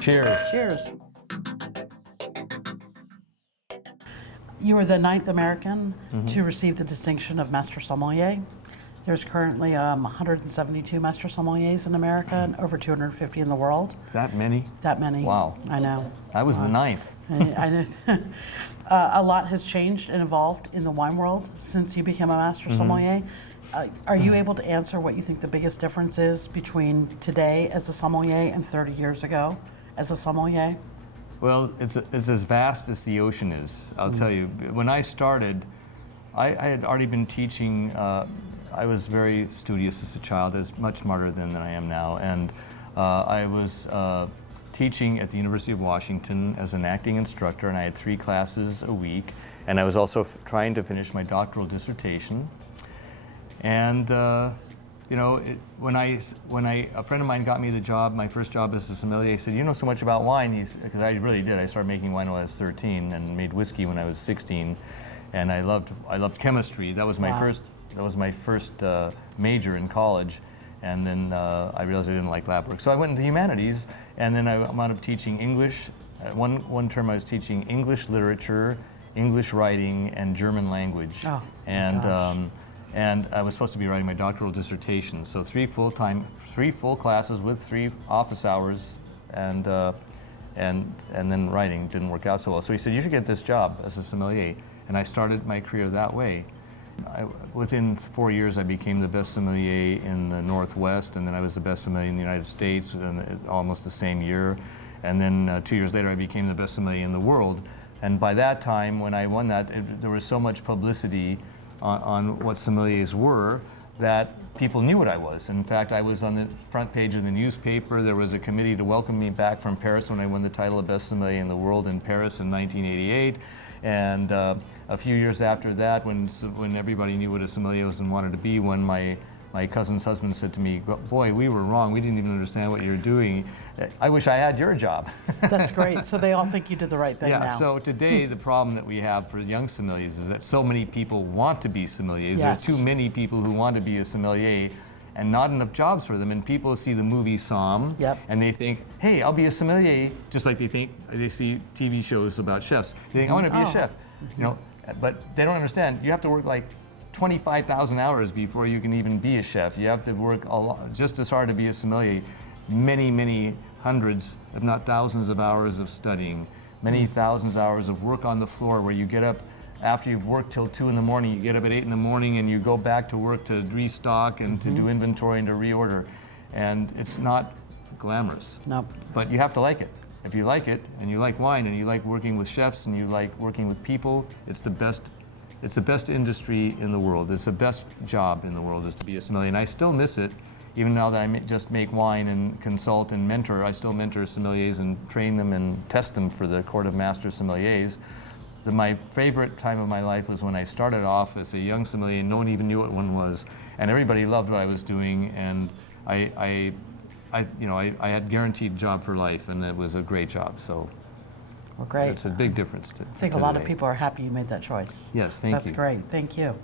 Cheers. Cheers. You were the 9th American to receive the distinction of Master Sommelier. There's currently 172 Master Sommeliers in America and over 250 in the world. That many? That many. Wow. I know. I was the 9th. I know. A lot has changed and evolved in the wine world since you became a Master Sommelier. Are you able to answer what you think the biggest difference is between today as a sommelier and 30 years ago as a sommelier? Well, it's as vast as the ocean is, I'll tell you. When I started, I had already been teaching. I was very studious as a child, much smarter than I am now. And I was teaching at the University of Washington as an acting instructor, and I had 3 classes a week. And I was also trying to finish my doctoral dissertation. And you know, when a friend of mine got me the job, my first job as a sommelier, he said, "You know so much about wine," because I really did. I started making wine when I was 13 and made whiskey when I was 16, and I loved chemistry. That was my first. That was my first major in college, and then I realized I didn't like lab work, so I went into humanities, and then I wound up teaching English. One term I was teaching English literature, English writing, and German language. Oh, And I was supposed to be writing my doctoral dissertation, so 3 full classes with 3 office hours, and then writing didn't work out so well. So he said, "You should get this job as a sommelier," and I started my career that way. Within 4 years, I became the best sommelier in the Northwest, and then I was the best sommelier in the United States in almost the same year, and then 2 years later, I became the best sommelier in the world. And by that time, when I won that, there was so much publicity on what sommeliers were that people knew what I was. In fact, I was on the front page of the newspaper. There was a committee to welcome me back from Paris when I won the title of Best Sommelier in the World in Paris in 1988. And a few years after that, when everybody knew what a sommelier was and wanted to be, when my cousin's husband said to me, "Boy, we were wrong. We didn't even understand what you're doing. I wish I had your job." That's great. So they all think you did the right thing now. Yeah, so today the problem that we have for young sommeliers is that so many people want to be sommeliers. Yes. There are too many people who want to be a sommelier and not enough jobs for them. And people see the movie Somm, and they think, "Hey, I'll be a sommelier," just like they see TV shows about chefs. They think, "I want to be a chef," you know, but they don't understand. You have to work like 25,000 hours before you can even be a chef. You have to work a lot, just as hard to be a sommelier. Many, many hundreds, if not thousands of hours of studying, many thousands of hours of work on the floor where you get up after you've worked till 2 in the morning, you get up at 8 in the morning and you go back to work to restock and to do inventory and to reorder. And it's not glamorous. No. But you have to like it. If you like it, and you like wine, and you like working with chefs, and you like working with people, it's the best industry in the world. It's the best job in the world, is to be a sommelier. And I still miss it, even now that I just make wine and consult and mentor. I still mentor sommeliers and train them and test them for the Court of Master Sommeliers. My favorite time of my life was when I started off as a young sommelier. No one even knew what one was, and everybody loved what I was doing. And I had guaranteed job for life, and it was a great job. So, well, great. It's a big difference. I think a lot of people are happy you made that choice. Yes, thank you. That's great. Thank you.